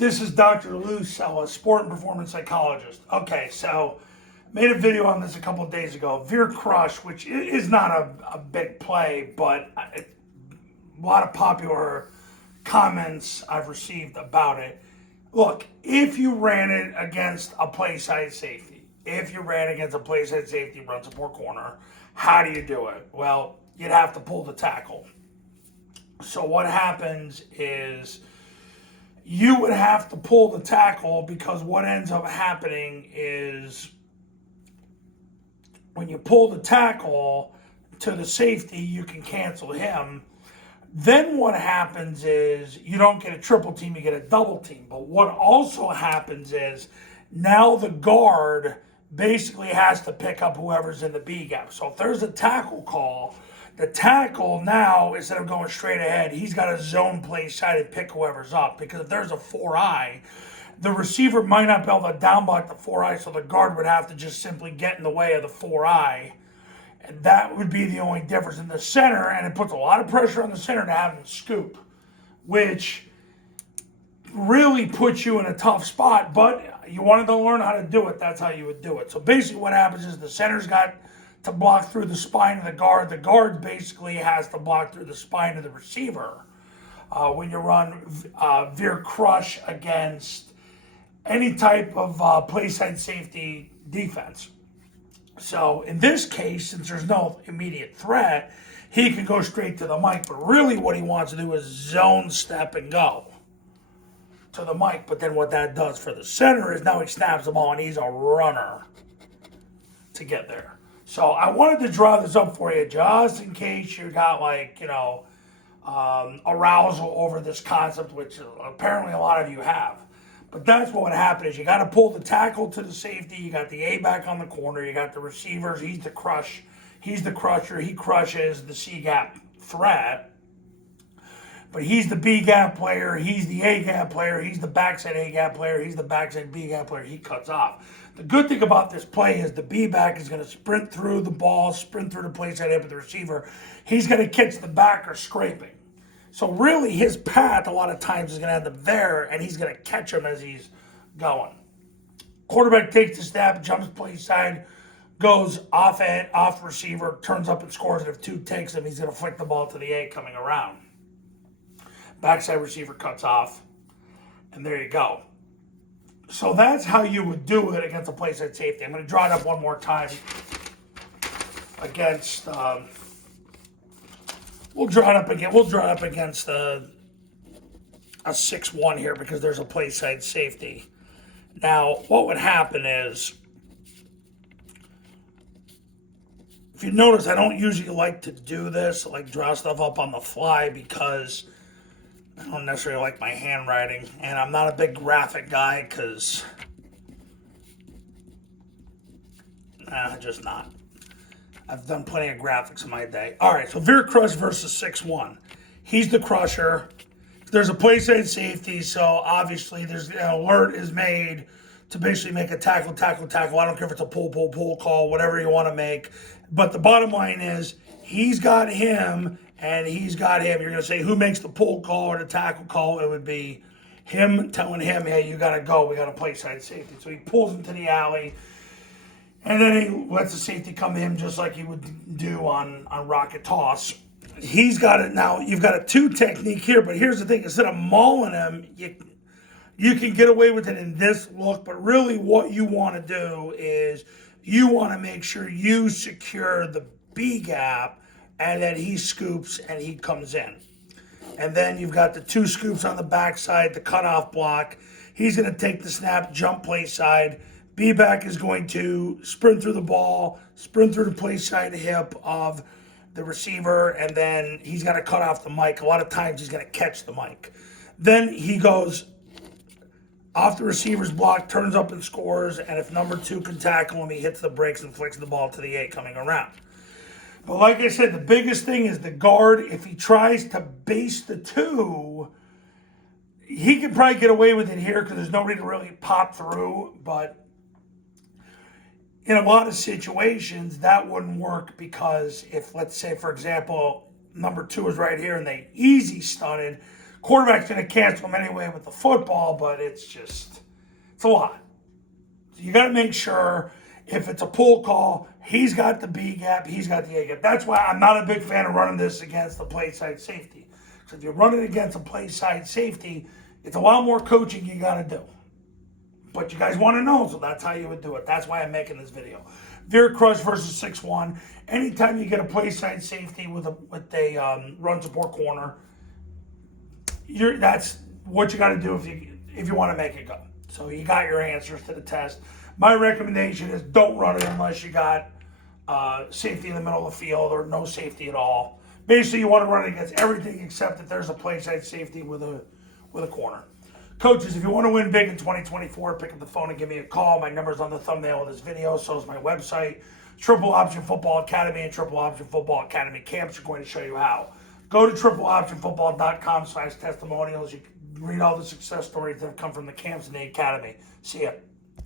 This is Dr. Lou Cella, sport and performance psychologist. Okay, so made a video on this a couple of days ago. Veer Crush, which is not a big play, but a lot of popular comments I've received about it. Look, if you ran it against a play side safety, run support corner, how do you do it? Well, you'd have to pull the tackle. So what happens is you would have to pull the tackle, because what ends up happening is when you pull the tackle to the safety, you can cancel him. Then what happens is you don't get a triple team, you get a double team. But what also happens is now the guard basically has to pick up whoever's in the B gap. So if there's a tackle call, the tackle now, instead of going straight ahead, he's got a zone play side and pick whoever's up. Because if there's a 4-eye, the receiver might not be able to down block the 4-eye, so the guard would have to just simply get in the way of the 4-eye. And that would be the only difference in the center, and it puts a lot of pressure on the center to have him scoop, which really puts you in a tough spot. But you wanted to learn how to do it, that's how you would do it. So basically what happens is the center's got to block through the spine of the guard. The guard basically has to block through the spine of the receiver when you run Veer Crush against any type of play side safety defense. So in this case, since there's no immediate threat, he can go straight to the mic. But really what he wants to do is zone step and go to the mic. But then what that does for the center is now he snaps the ball and he's a runner to get there. So I wanted to draw this up for you just in case you got arousal over this concept, which apparently a lot of you have. But that's what would happen is you got to pull the tackle to the safety. You got the A back on the corner. You got the receivers. He's the crush. He's the crusher. He crushes the C gap threat. But he's the B gap player. He's the A gap player. He's the backside A gap player. He's the backside B gap player. He cuts off. The good thing about this play is the B back is going to sprint through the ball, sprint through the play side hip of the receiver. He's going to catch the backer scraping. So really his path a lot of times is going to end up there, and he's going to catch him as he's going. Quarterback takes the snap, jumps play side, goes off receiver, turns up and scores. And if 2 takes him, he's going to flick the ball to the A coming around. Backside receiver cuts off, and there you go. So that's how you would do it against a play side safety. I'm going to draw it up one more time against... We'll draw it up again. We'll draw it up against a 6-1 here, because there's a play side safety. Now, what would happen is, if you notice, I don't usually like to do this, like draw stuff up on the fly, because I don't necessarily like my handwriting, and I'm not a big graphic guy, because just not. I've done plenty of graphics in my day. All right, so Veer Crush versus 6-1. He's the crusher. There's a play side safety, so obviously there's an alert is made to basically make a tackle. I don't care if it's a pull call, whatever you want to make. But the bottom line is he's got him and he's got him. You're going to say who makes the pull call or the tackle call? It would be him telling him, hey, you got to go. We got a play side safety. So he pulls him to the alley. And then he lets the safety come to him just like he would do on rocket toss. He's got it now. You've got a 2 technique here, but here's the thing. Instead of mauling him, you can get away with it in this look, but really what you want to do is you want to make sure you secure the B gap and then he scoops and he comes in. And then you've got the 2 scoops on the backside, the cutoff block. He's going to take the snap, jump play side. B-back is going to sprint through the ball, sprint through the play side hip of the receiver, and then he's got to cut off the mic. A lot of times he's going to catch the mic. Then he goes off the receiver's block, turns up and scores, and if number 2 can tackle him, he hits the brakes and flicks the ball to the A coming around. But like I said, the biggest thing is the guard. If he tries to base the 2, he could probably get away with it here because there's nobody to really pop through, but in a lot of situations, that wouldn't work, because if, let's say, for example, number 2 is right here and they easy stunted, Quarterback's going to cancel them anyway with the football, but it's a lot. So you got to make sure if it's a pull call, he's got the B gap, he's got the A gap. That's why I'm not a big fan of running this against the play side safety. So if you're running against a play side safety, it's a lot more coaching you got to do. But you guys want to know, so that's how you would do it. That's why I'm making this video. Veer Crush versus 6-1. Anytime you get a play side safety with a run support corner, that's what you got to do if you want to make it go. So you got your answers to the test. My recommendation is don't run it unless you got safety in the middle of the field or no safety at all. Basically, you want to run it against everything except if there's a play side safety with a corner. Coaches, if you want to win big in 2024, pick up the phone and give me a call. My number's on the thumbnail of this video. So is my website. Triple Option Football Academy and Triple Option Football Academy camps are going to show you how. Go to tripleoptionfootball.com/testimonials. You can read all the success stories that have come from the camps and the academy. See ya.